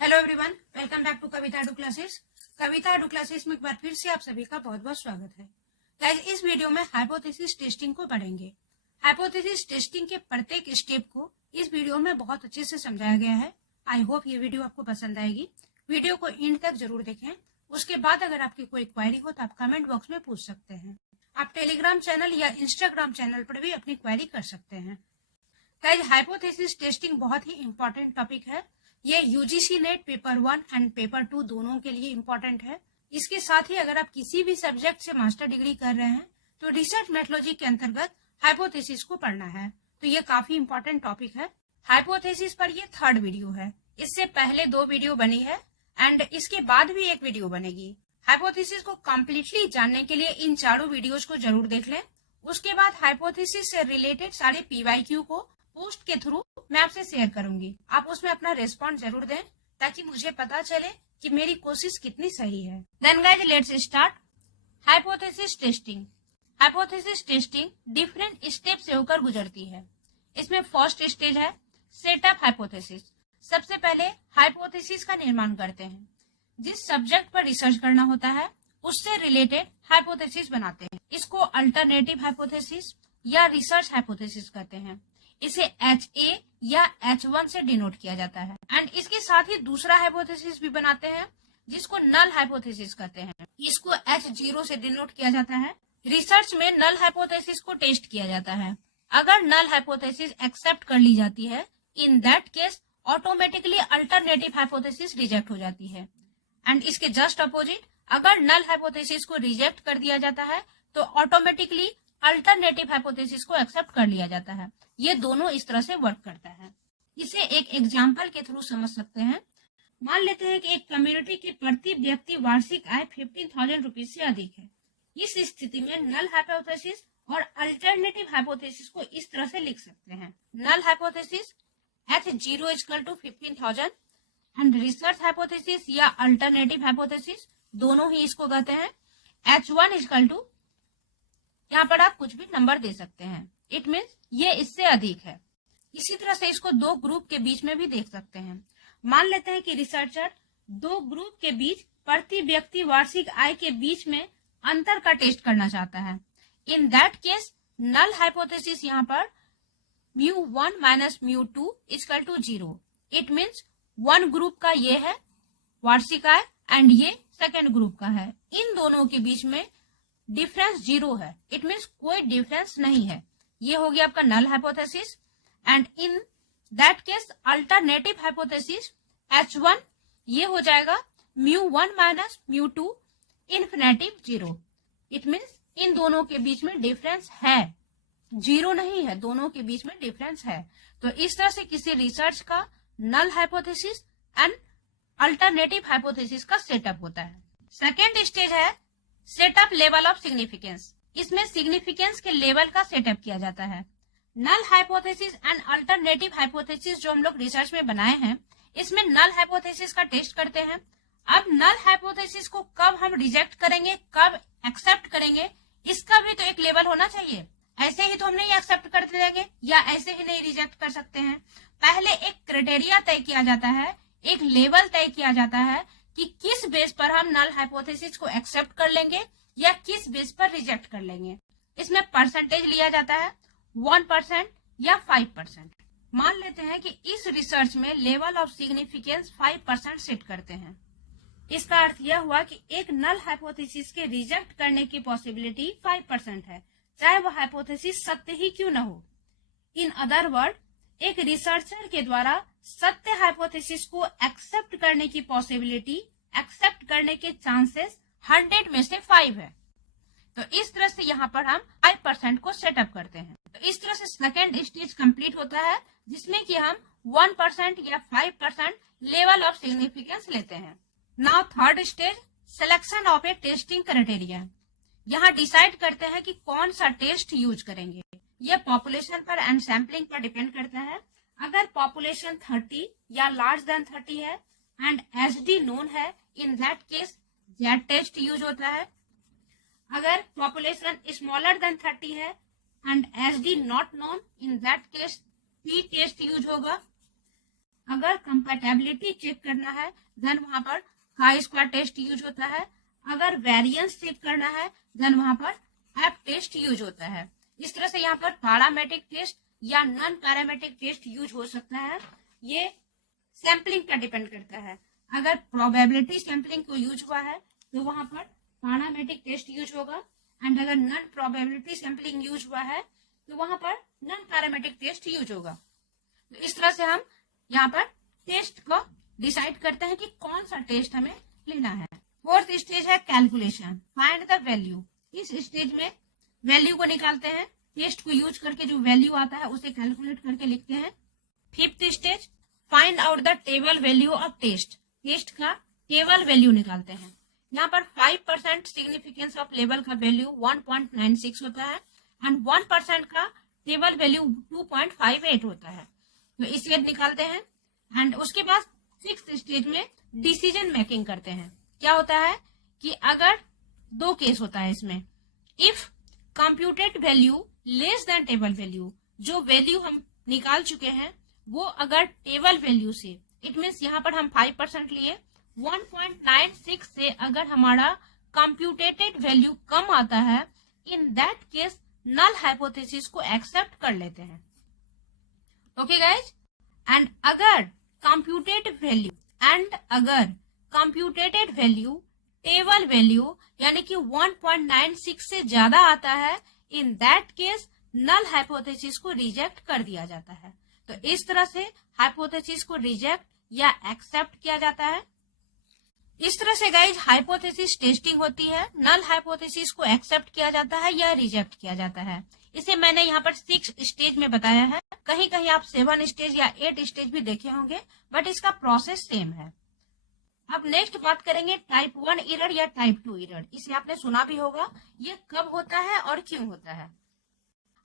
Hello everyone, welcome back to Kavita edu classes. Kavita edu classes में एक बार फिर से आप सभी का बहुत बहुत स्वागत है। गाइस, इस वीडियो में हाइपोथेसिस टेस्टिंग को पढ़ेंगे। हाइपोथेसिस टेस्टिंग के प्रत्येक स्टेप को इस वीडियो में बहुत अच्छे से समझाया गया है। आई होप ये वीडियो आपको पसंद आएगी। वीडियो को एंड तक जरूर देखें। उसके बाद अगर आपकी कोई क्वेरी हो तो आप कमेंट बॉक्स में पूछ सकते हैं। आप टेलीग्राम चैनल या इंस्टाग्राम चैनल पर भी अपनी क्वेरी कर सकते हैं। गाइस, हाइपोथेसिस टेस्टिंग बहुत ही इंपॉर्टेंट टॉपिक है। ये UGC net paper 1 and paper 2 दोनों के लिए इम्पोर्टेंट है। इसके साथ ही अगर आप किसी भी सब्जेक्ट से मास्टर डिग्री कर रहे हैं तो रिसर्च मेथोडोलॉजी के अंतर्गत हाइपोथेसिस को पढ़ना है। तो ये काफी इम्पोर्टेंट टॉपिक है। हाइपोथेसिस पर ये थर्ड वीडियो है। इससे पहले 2 वीडियो बनी है एंड इसके बाद भी एक वीडियो बनेगी। हाइपोथेसिस को कम्प्लीटली जानने के लिए इन चारों वीडियोज को जरूर देख लें। उसके बाद हाइपोथेसिस से रिलेटेड सारे पीवाईक्यू को पोस्ट के थ्रू मैं आपसे शेयर करूंगी। आप उसमें अपना रेस्पॉन्स जरूर दें ताकि मुझे पता चले कि मेरी कोशिश कितनी सही है। Then guys, let's start hypothesis testing. Hypothesis testing different step से होकर गुजरती है। इसमें फर्स्ट स्टेज है सेटअप हाइपोथेसिस। सबसे पहले हाइपोथेसिस का निर्माण करते हैं। जिस सब्जेक्ट पर रिसर्च करना होता है उससे रिलेटेड हाइपोथेसिस बनाते हैं। इसको अल्टरनेटिव हाइपोथेसिस या रिसर्च हाइपोथेसिस कहते हैं। इसे HA या H1 से डिनोट किया जाता है एंड इसके साथ ही दूसरा हाइपोथेसिस भी बनाते हैं जिसको नल हाइपोथेसिस कहते हैं। इसको H0 से डिनोट किया जाता है। रिसर्च में नल हाइपोथेसिस को टेस्ट किया जाता है। अगर नल हाइपोथेसिस एक्सेप्ट कर ली जाती है, in that case automatically alternative hypothesis reject हो जाती है। एंड इसके जस्ट अपोजिट, अगर नल हाइपोथेसिस को रिजेक्ट कर दिया जाता है तो ऑटोमेटिकली अल्टरनेटिव हाइपोथेसिस को एक्सेप्ट कर लिया जाता है। ये दोनों इस तरह से वर्क करता है। इसे एक एग्जांपल के थ्रू समझ सकते हैं। मान लेते हैं कि एक कम्युनिटी की प्रति व्यक्ति वार्षिक आय 15,000 रुपीज से अधिक है। इस स्थिति में नल हाइपोथेसिस और अल्टरनेटिव हाइपोथेसिस को इस तरह से लिख सकते हैं। Null hypothesis H0 = 15,000 and research hypothesis या अल्टरनेटिव हाइपोथेसिस दोनों ही इसको कहते हैं H1 = यहाँ पर आप कुछ भी नंबर दे सकते हैं। इट मीन्स ये इससे अधिक है। इसी तरह से इसको 2 ग्रुप के बीच में भी देख सकते हैं। मान लेते हैं कि रिसर्चर 2 ग्रुप के बीच प्रति व्यक्ति वार्षिक आय के बीच में अंतर का टेस्ट करना चाहता है। In that case null hypothesis यहाँ पर μ1 - μ2 = 0। इट मीन्स 1 ग्रुप का ये है वार्षिक आय एंड ये सेकेंड ग्रुप का है। इन दोनों के बीच में डिफरेंस 0 है। इट मीन्स कोई डिफरेंस नहीं है। ये हो गया आपका null hypothesis and in that case alternative hypothesis H1 ये हो जाएगा μ1 - μ2 इन्फिनेटिव 0। इट मीन्स इन दोनों के बीच में डिफरेंस है, 0 नहीं है, दोनों के बीच में डिफरेंस है। तो इस तरह से किसी रिसर्च का null hypothesis and alternative hypothesis का सेटअप होता है। सेकेंड स्टेज है सेटअप लेवल ऑफ सिग्निफिकेंस। इसमें सिग्निफिकेंस के लेवल का सेटअप किया जाता है। Null hypothesis and alternative hypothesis जो हम लोग रिसर्च में बनाए हैं, इसमें नल हाइपोथेसिस का टेस्ट करते हैं। अब नल हाइपोथेसिस को कब हम रिजेक्ट करेंगे, कब एक्सेप्ट करेंगे, इसका भी तो एक लेवल होना चाहिए। ऐसे ही तो हम नहीं एक्सेप्ट कर देंगे या ऐसे ही नहीं रिजेक्ट कर सकते हैं। पहले एक क्राइटेरिया तय किया जाता है, एक लेवल तय किया जाता है कि किस बेस पर हम नल हाइपोथेसिस को एक्सेप्ट कर लेंगे या किस बेस पर रिजेक्ट कर लेंगे। इसमें परसेंटेज लिया जाता है 1% या 5%। मान लेते हैं कि इस रिसर्च में लेवल ऑफ सिग्निफिकेंस 5% सेट करते हैं। इसका अर्थ यह हुआ कि एक नल हाइपोथेसिस के रिजेक्ट करने की पॉसिबिलिटी 5% है, चाहे वह हाइपोथेसिस सत्य ही क्यों न हो। इन अदर वर्ड, एक रिसर्चर के द्वारा सत्य हाइपोथेसिस को एक्सेप्ट करने की पॉसिबिलिटी, एक्सेप्ट करने के चांसेस 100 में से 5 है। तो इस तरह से यहाँ पर हम 5% को सेटअप करते हैं। तो इस तरह से सेकेंड स्टेज कंप्लीट होता है जिसमें कि हम 1% या 5% लेवल ऑफ सिग्निफिकेंस लेते हैं। Now third stage selection of A testing criteria. यहाँ डिसाइड करते हैं कि कौन सा टेस्ट यूज करेंगे। यह पॉपुलेशन पर एंड सैम्पलिंग पर डिपेंड करता है। अगर पॉपुलेशन 30 या लार्ज देन 30 है एंड SD नोन है, in that case Z test use होता है। अगर पॉपुलेशन स्मॉलर देन 30 है and SD not known, in that case P test use होगा। अगर कंपैटिबिलिटी चेक करना है देन वहां पर chi स्क्वायर टेस्ट यूज होता है। अगर वेरिएंस चेक करना है देन वहां पर एफ टेस्ट यूज होता है। इस तरह से यहाँ पर पैरामेट्रिक टेस्ट या नॉन पैरामेट्रिक टेस्ट यूज हो सकता है। ये सैम्पलिंग पर डिपेंड करता है। अगर प्रोबेबिलिटी सैम्पलिंग को यूज हुआ है तो वहां पर पैरामेट्रिक टेस्ट यूज होगा, एंड अगर नॉन प्रोबेबिलिटी सैम्पलिंग यूज हुआ है तो वहां पर नॉन पैरामेट्रिक टेस्ट यूज होगा। तो इस तरह से हम यहाँ पर टेस्ट को डिसाइड करते हैं कि कौन सा टेस्ट हमें लेना है। फोर्थ स्टेज है कैलकुलेशन, फाइंड द वैल्यू। इस स्टेज में वैल्यू को निकालते हैं, टेस्ट को यूज करके जो वैल्यू आता है उसे कैलकुलेट करके लिखते हैं। Fifth stage find out the table value of test. Test का टेबल वैल्यू निकालते हैं। यहाँ पर 5% सिग्निफिकेंस ऑफ लेवल का वैल्यू 1.96 होता है एंड 1% का टेबल वैल्यू 2.58 होता है। तो इसे निकालते हैं एंड उसके बाद सिक्स्थ स्टेज में डिसीजन मेकिंग करते हैं। क्या होता है कि अगर दो केस होता है इसमें, if computed value less than table value, जो वैल्यू हम निकाल चुके हैं वो अगर टेबल वैल्यू से, इट मीन्स यहाँ पर हम 5% लिए, 1.96 से अगर हमारा कंप्यूटेटेड वैल्यू कम आता है, in that case null hypothesis को एक्सेप्ट कर लेते हैं। ओके गाइज, एंड अगर कंप्यूटेटेड वैल्यू टेबल वैल्यू यानी कि 1.96 से ज्यादा आता है, in that case null hypothesis को रिजेक्ट कर दिया जाता है। तो इस तरह से हाइपोथेसिस को रिजेक्ट या एक्सेप्ट किया जाता है। इस तरह से गाइज हाइपोथेसिस टेस्टिंग होती है। नल हाइपोथेसिस को एक्सेप्ट किया जाता है या रिजेक्ट किया जाता है। इसे मैंने यहाँ पर 6 स्टेज में बताया है। कहीं कहीं आप 7 स्टेज या 8 स्टेज भी देखे होंगे, बट इसका प्रोसेस सेम है। अब नेक्स्ट बात करेंगे टाइप 1 एरर या टाइप 2 एरर। इसे आपने सुना भी होगा। ये कब होता है और क्यों होता है?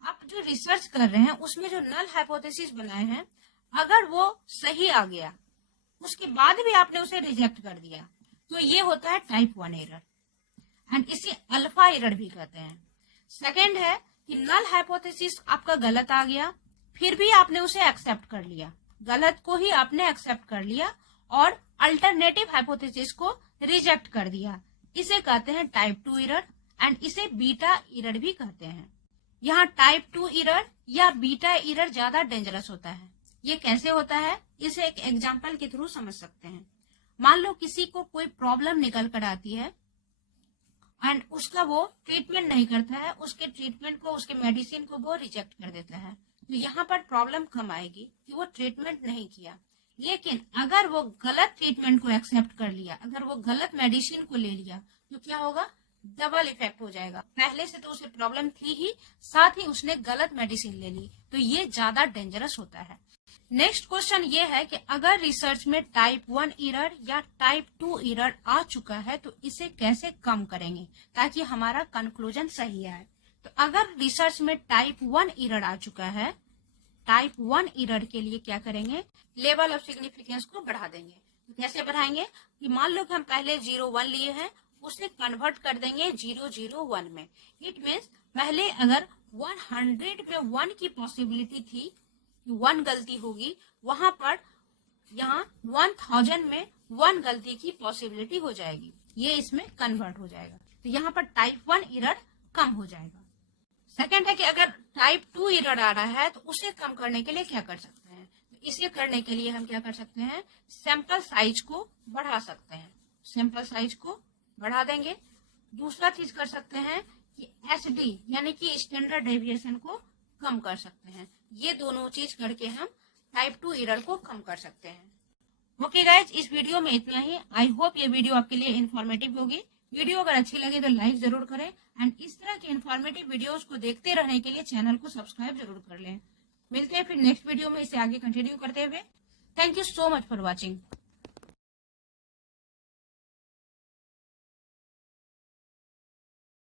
आप जो रिसर्च कर रहे हैं उसमें जो नल हाइपोथेसिस बनाए हैं, अगर वो सही आ गया उसके बाद भी आपने उसे रिजेक्ट कर दिया, तो ये होता है टाइप 1 एरर, एंड इसे अल्फा एरर भी कहते हैं। सेकेंड है कि नल हाइपोथेसिस आपका गलत आ गया, फिर भी आपने उसे एक्सेप्ट कर लिया, गलत को ही आपने एक्सेप्ट कर लिया और अल्टरनेटिव हाइपोथेसिस को रिजेक्ट कर दिया। इसे कहते हैं टाइप 2 एरर, एंड इसे बीटा एरर भी कहते हैं। यहाँ टाइप 2 एरर या बीटा एरर ज्यादा डेंजरस होता है। ये कैसे होता है, इसे एक एग्जाम्पल के थ्रू समझ सकते हैं। मान लो किसी को कोई प्रॉब्लम निकल कर आती है एंड उसका वो ट्रीटमेंट नहीं करता है, उसके ट्रीटमेंट को, उसके मेडिसिन को वो रिजेक्ट कर देता है। तो यहाँ पर प्रॉब्लम कम आएगी कि वो ट्रीटमेंट नहीं किया। लेकिन अगर वो गलत ट्रीटमेंट को एक्सेप्ट कर लिया, अगर वो गलत मेडिसिन को ले लिया, तो क्या होगा, डबल इफेक्ट हो जाएगा। पहले से तो उसे प्रॉब्लम थी ही, साथ ही उसने गलत मेडिसिन ले ली, तो ये ज्यादा डेंजरस होता है। नेक्स्ट क्वेश्चन ये है कि अगर रिसर्च में टाइप 1 एरर या टाइप 2 एरर आ चुका है तो इसे कैसे कम करेंगे ताकि हमारा कंक्लूजन सही आए। तो अगर रिसर्च में टाइप 1 एरर आ चुका है, टाइप 1 एरर के लिए क्या करेंगे, लेवल ऑफ सिग्निफिकेंस को बढ़ा देंगे। तो कैसे बढ़ाएंगे कि मान लो कि हम पहले 0-1 लिए हैं, उसे कन्वर्ट कर देंगे 0-0-1 में। इट मीन्स पहले अगर 100 में 1 की पॉसिबिलिटी थी, 1 गलती होगी, वहां पर यहाँ 1000 में 1 गलती की पॉसिबिलिटी हो जाएगी। ये इसमें कन्वर्ट हो जाएगा, तो यहाँ पर टाइप 1 एरर कम हो जाएगा। सेकेंड है कि अगर टाइप 2 एरर आ रहा है तो उसे कम करने के लिए क्या कर सकते हैं। तो इसे करने के लिए हम क्या कर सकते हैं, सैंपल साइज को बढ़ा सकते हैं। सैंपल साइज को बढ़ा देंगे। दूसरा चीज कर सकते हैं कि SD यानी कि स्टैंडर्ड डेविएशन को कम कर सकते हैं। ये दोनों चीज करके हम टाइप 2 एरर को कम कर सकते हैं। ओके गाइज, इस वीडियो में इतना ही। आई होप ये वीडियो आपके लिए इन्फॉर्मेटिव होगी। वीडियो अगर अच्छी लगे तो लाइक जरूर करें, एंड इस तरह के इन्फॉर्मेटिव वीडियोस को देखते रहने के लिए चैनल को सब्सक्राइब जरूर कर लें। मिलते हैं फिर नेक्स्ट वीडियो में इसे आगे कंटिन्यू करते हुए। Thank you so much for watching.